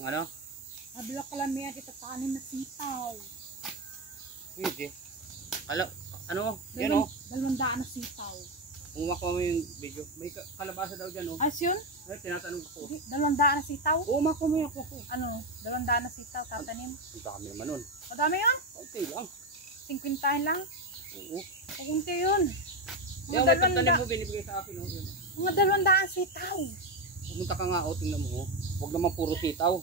Ang ano? Nabilak ka lang yan, itatanim na sitaw. Pwede. Ano? Yan o. 200 na sitaw. Kung makuha mo yung video. May kalabasa daw dyan o. Ayos yun? Ay, tinatanong ko. 200 na sitaw? Oo, makuha mo yung ako. Ano? 200 na sitaw, tatanim. Ang dami naman nun. Madami yun? Okay lang. 50 lang? Oo. Pagunti yun. Yan, may pagtanim mo binibigay sa akin o. Mga 200 sitaw. Pumunta ka nga o, tingnan mo o. Huwag naman puro sitaw.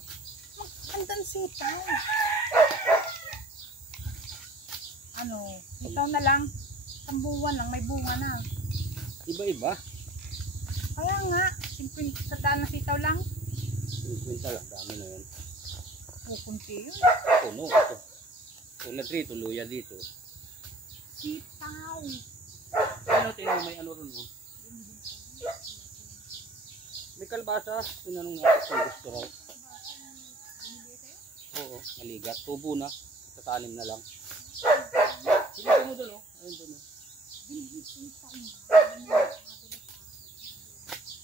Magandang sitaw. Ano? Sitaw na lang. Tambuwan lang, may bunga na. Iba-iba. Kaya nga, 50 na sitaw lang. 50 lang, dami na yan. Pukunti yun. Puno ito. Tulad rito, luya dito. Sitaw. Ano, tingnan may ano ron o. May kalbasa, tinanong natin kung gusto raw. Oo, maligat. Tubo na. Tatanim na lang. Silipin mo doon o. Ayun doon o.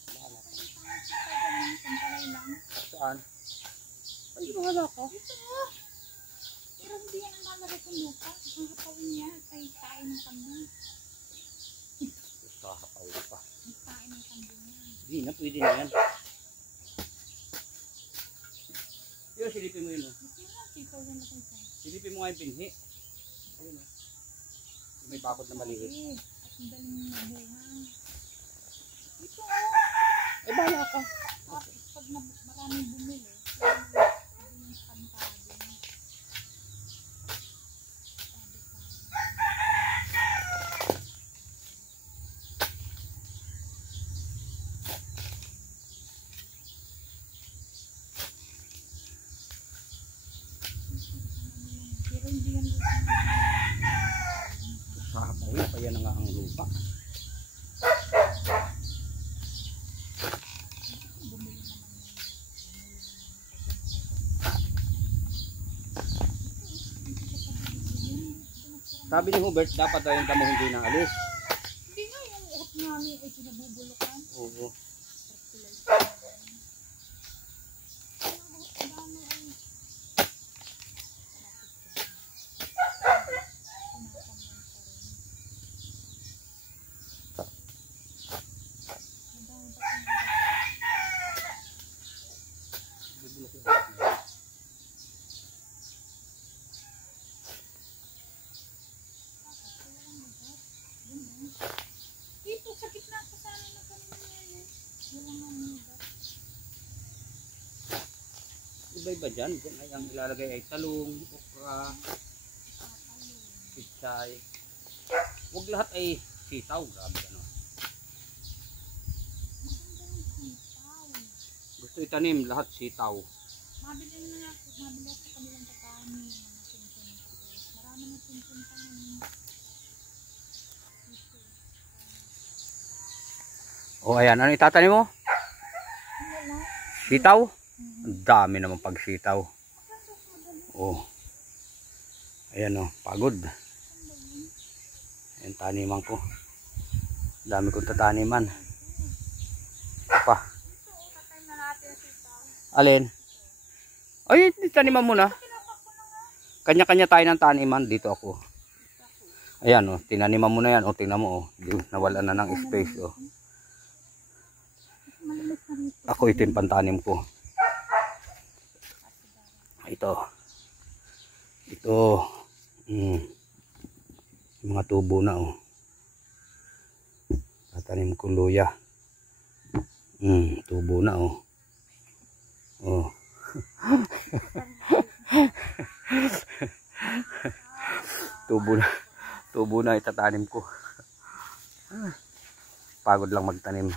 Bahala ka. Saan? Ay, bahala ka. Pero hindi yan ang lalagay kong lupa. Ang hapawin niya, kay kain ng kambing. Kakapawin pa. May kain ng kambing yan. Hindi na, pwede na yan. Yun, silipin mo yun o. Sitaw yan na kung Silipin mo nga yung binhi. Ayun o. May bakod na maliit. at ang daling bunga. Ito o. Eh, bahala ka. Tapos pag maraming bumili, yung kantado. Pero hindi yan Kakapawin pa yan na nga ang lupa. Sabi ni Hubert, dapat daw yung damo hindi naalis. hindi nga yung uhot namin ay pinabubulukan. Oo. Dito sa gitna ko sana na kanina yan. Walang mamuda. Iba-iba dyan. Dyan ay ang ilalagay ay talong, okra, pichay. Huwag lahat ay sitaw. Grabe ano. Maganda yung sitaw. Gusto itanim lahat sitaw. Mabili na ako. Mabili ako kanilang tatami. Mga tumpun pa. Marami na tumpun pa ng O ayan, ano itatanim mo? wala. Sitaw? Ang dami naman pag sitaw. Oh. Ayan o, pagod. Ayan taniman ko. Dami kong tataniman. Pa. Ito, tatay na natin ang sitaw. Alin? Ay, taniman mo na. Kanya-kanya tayo ng taniman. Dito ako. Ayan o, tinaniman mo na yan. O, tingnan mo o. Nawala na ng space o. Ako ito yung pantanim ko. Ito. Ito. Yung mga tubo na oh. Tatanim ko luya. Tubo na oh. Oh. Tubo na itatanim ko. Pagod lang magtanim.